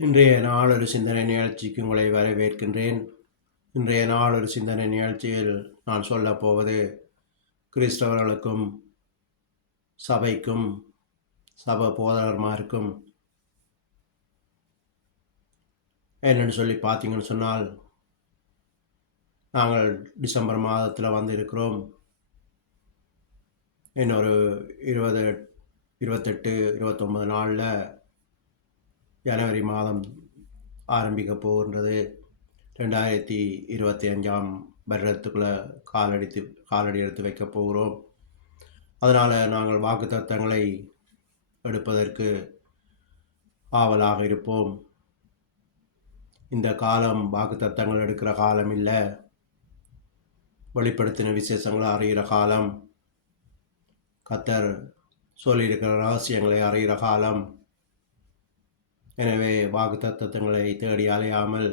இன்றைய நாளொரு சிந்தனை நிகழ்ச்சிக்கு உங்களை வரவேற்கின்றேன். இன்றைய நாளொரு சிந்தனை நிகழ்ச்சியில் நான் சொல்லப்போவது கிறிஸ்தவர்களுக்கும் சபைக்கும் சபை போதகர்மாருக்கும் என்னென்னு சொல்லி பார்த்தீங்கன்னு சொன்னால், நாங்கள் டிசம்பர் மாதத்தில் வந்திருக்கிறோம். இன்னொரு 20, 28, 29 நாளில் ஜனவரி மாதம் ஆரம்பிக்க போகின்றது. 2025ஆம் வருடத்துக்குள்ளே காலடி எடுத்து வைக்கப் போகிறோம். அதனால் நாங்கள் வாக்குத்தத்தங்களை எடுப்பதற்கு ஆவலாக இருப்போம். இந்த காலம் வாக்குத்தத்தங்கள் எடுக்கிற காலம் இல்லை, வெளிப்படுத்தின விசேஷங்களை அறிகிற காலம், கர்த்தர் சொல்லியிருக்கிற ரகசியங்களை அறிகிற காலம். எனவே வாக்குத்தத்தங்களை தேடி அலையாமல்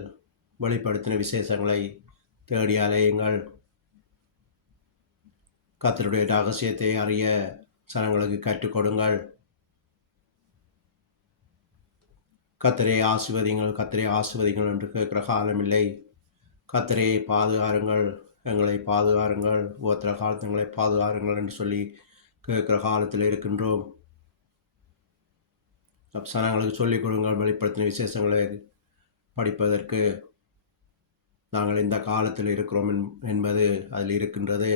வெளிப்படுத்தின விசேஷங்களை தேடி அலையுங்கள். கர்த்தருடைய ரகசியத்தை அறிய ஜனங்களுக்கு கற்றுக் கொடுங்கள். கர்த்தரை ஆசீர்வதிங்கள், கர்த்தரை ஆசீர்வதிங்கள் என்று கேட்கிற காலமில்லை. கர்த்தரை பாதுகாருங்கள், எங்களை பாதுகாருங்கள், ஒருத்தர காலத்தில் எங்களை பாதுகாருங்கள் என்று சொல்லி கேட்கிற காலத்தில் இருக்கின்றோம். ஜனங்களுக்கு சொல்லிக் கொடுங்கள் வெளிப்படுத்தின விசேஷங்களை படிப்பதற்கு. நாங்கள் இந்த காலத்தில் இருக்கிறோம் என்பது அதில் இருக்கின்றது.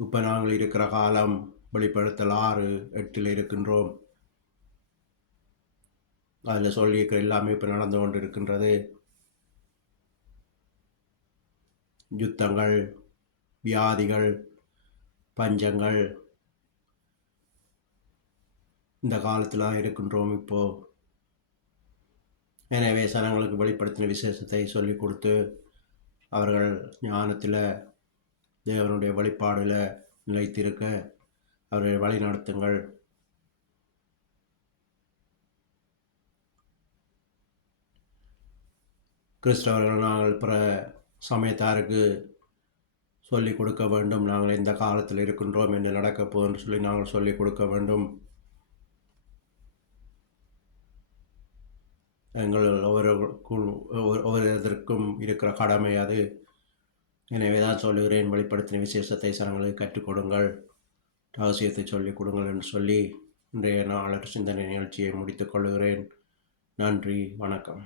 இப்போ நாங்கள் இருக்கிற காலம் வெளிப்படுத்தல் 6:8 இருக்கின்றோம். அதில் சொல்லியிருக்கிற எல்லாமே இப்போ நடந்து கொண்டு இருக்கின்றது. யுத்தங்கள், வியாதிகள், பஞ்சங்கள், இந்த காலத்தில் தான் இருக்கின்றோம் இப்போது. எனவே ஜனங்களுக்கு வெளிப்படுத்தின விசேஷத்தை சொல்லிக் கொடுத்து அவர்கள் ஞானத்தில் தேவனுடைய வெளிப்பாடில் நிலைத்திருக்க அவர்களை வழி நடத்துங்கள். கிறிஸ்தவர்கள் நாங்கள் பிற சமயத்தாருக்கு சொல்லிக் கொடுக்க வேண்டும். நாங்கள் இந்த காலத்தில் இருக்கின்றோம், என்ன நடக்கப் போகுதுன்னு சொல்லி நாங்கள் சொல்லிக் கொடுக்க வேண்டும். எங்கள் ஒவ்வொருவருக்கும் இருக்கிற கடமை அது. எனவே தான் சொல்லுகிறேன், வெளிப்படுத்தின விசேஷத்தை ஜனங்களுக்கு கற்றுக் கொடுங்கள், ரகசியத்தை சொல்லிக் கொடுங்கள் என்று சொல்லி இன்றைய நாளர் சிந்தனை நிகழ்ச்சியை முடித்துக் கொள்கிறேன். நன்றி, வணக்கம்.